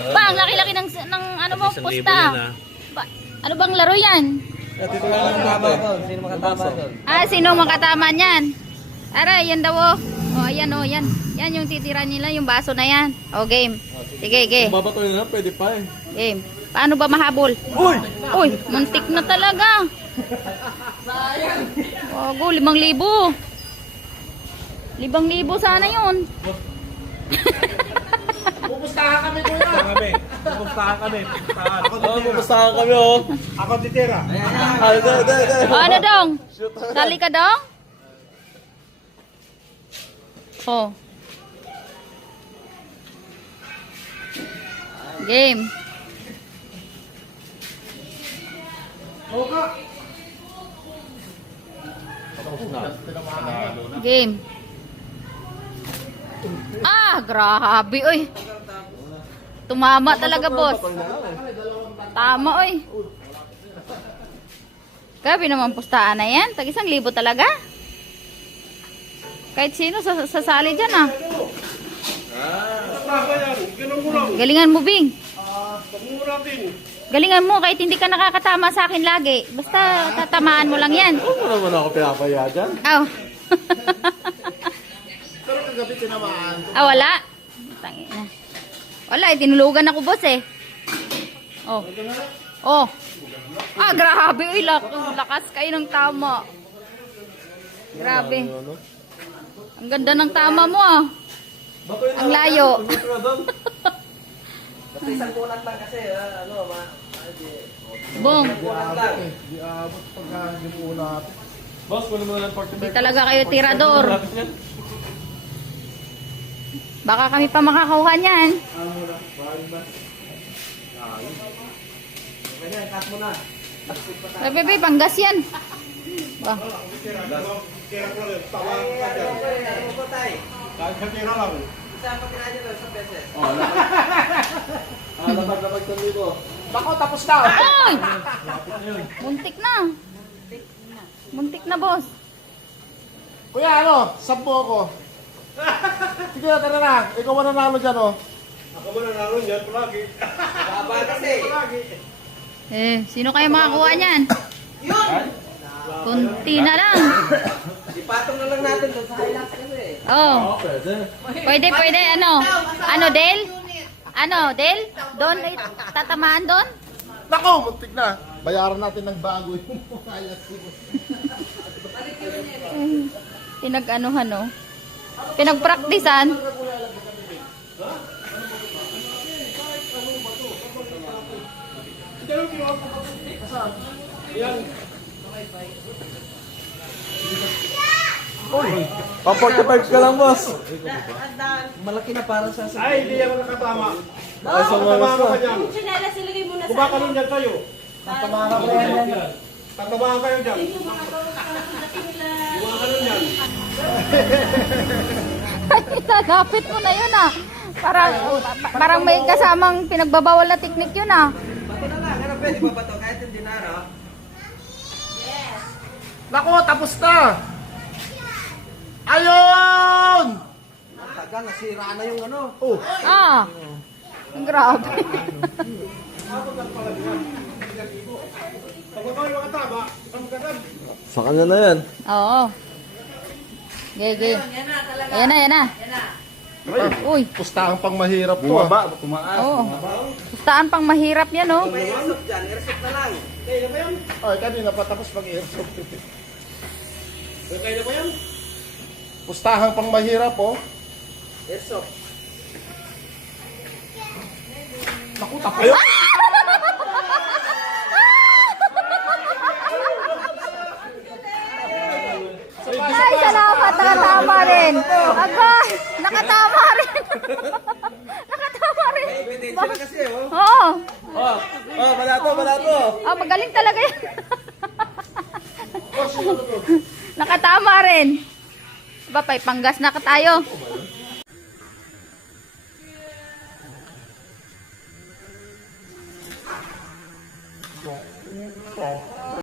Ba, ang laki-laki ng ano mo, pusta. Ba, ano bang laro yan? Sino makatama doon? Ah, sino makatama niyan? Ara, yan daw oh. Oh, ayan oh, yan. Yan yung titira nila, yung baso na yan. Oh, game. Sige, game. Kung babato na, pwede pa eh. Game. Paano ba mahabol? Uy! Uy, muntik na talaga. Oh, go, 5,000. 5,000 sana yun. Pupustahan kami kuya. Pupustahan kami. Pupustahan kami oh. Ako titira. Ano dong? Sali ka dong? Oh. Game. Game. Ah, grabe oy. Tumama talaga, boss. Tama oy. Grabe naman pustaan na yan. Tag 1,000 talaga. Kahit sino sasali dyan ah. Galingan mo, Bing. Galingan mo kahit hindi ka nakakatama sa akin lagi. Basta tatamaan mo lang yan. Ano naman ako pinapaya dyan? Oh. Pero kagabi tinamaan. Ah, wala. Tangina. Wala, tinulugan ako, boss eh. Oh. Oh. Ah, grabe. Uy, lakas kayo ng tama. Grabe. Ang ganda ng tama mo ah. Ang layo. Isang kunat lang kasi, Bong. Di abot pagka yung kunat. Boss, wala mo lang 45. Hindi talaga kayo tirador. Baka kami pa makakuha niyan. Ganyan, cut mo na. Bebe, panggas yan. Ba. Kagkatira lang. Isa pa kinahin nyo sa beses. Lapag-lapag sa libo. Bako, tapos na. Ay! Muntik na. Muntik na, boss. Kuya, ano? Sampo ako. Sige na, tara na. Ikaw mananalo dyan, oh. Ako mananalo dyan, palagi. Baba kasi. Eh, sino kaya makakuha niyan? Yun! Kunti na lang. Ipatong na lang natin doon sa Hilux kasi. Oh. Pwede. Pwede, ano? Ano, Del? Ano, Del? Doon, tatamaan doon? Nako, muntik na. Bayaran natin ng bago yung Hilux. Pinag-anuhan, no? Pinag-praktisan. Uy! Pang 45 ka lang, boss. Malaki na para sa Ay, hindi yan nakatama. Ay, sa mga boss na. Chinelas ilagay mo na sa Kumakalun dyan tayo. Tatamara ko yan. Tatabahan kayo dyan. Kumakalun dyan. Lapit mo na yun, ah. Parang may kasamang pinagbabawal na teknik yun, ah. Bato na lang. Ano pwede ba bato? Kahit hindi na, no? Nako, tapos na! Ayun! Tagal, nasira na yung ano. Oh. Ah. Ang grabe. Pag ikaw yung makatama, ang magandang. Sa kanya na yan. Oo. Gege. Ayan na, ayan na. Uy. Pustahan pang mahirap to. Bumaba, tumaas. Oo. Pustaan pang mahirap yan, oh. May airsoft dyan, airsoft na lang. Kaya na ba yan? Ay, kanina pa tapos mag-airsoft. Kaya na ba yan? Pustahan pang mahirap, oh. Airsoft. Naku, tapos. Ay, salamat. Nakatama rin. Agay, nakatama rin. Nakatama rin. Ebidensya kasi, oh. Oo. Oh, balato. Ah, magaling talaga yan. Nakatama rin. Diba, pay panggas na ka tayo.